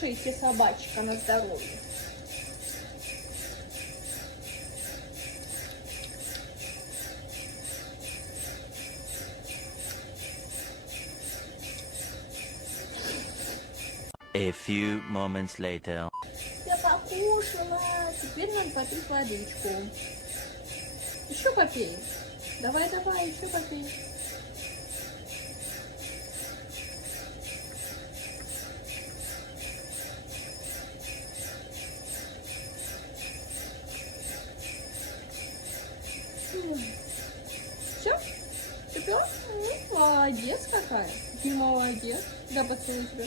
Кушайте, собачка, на здоровье. A few moments later. Я покушала. Теперь надо попить водичку. Еще попей. Давай, еще попей. Все? Теперь? Молодец какая. Ты молодец. Да, поцелуй тебя.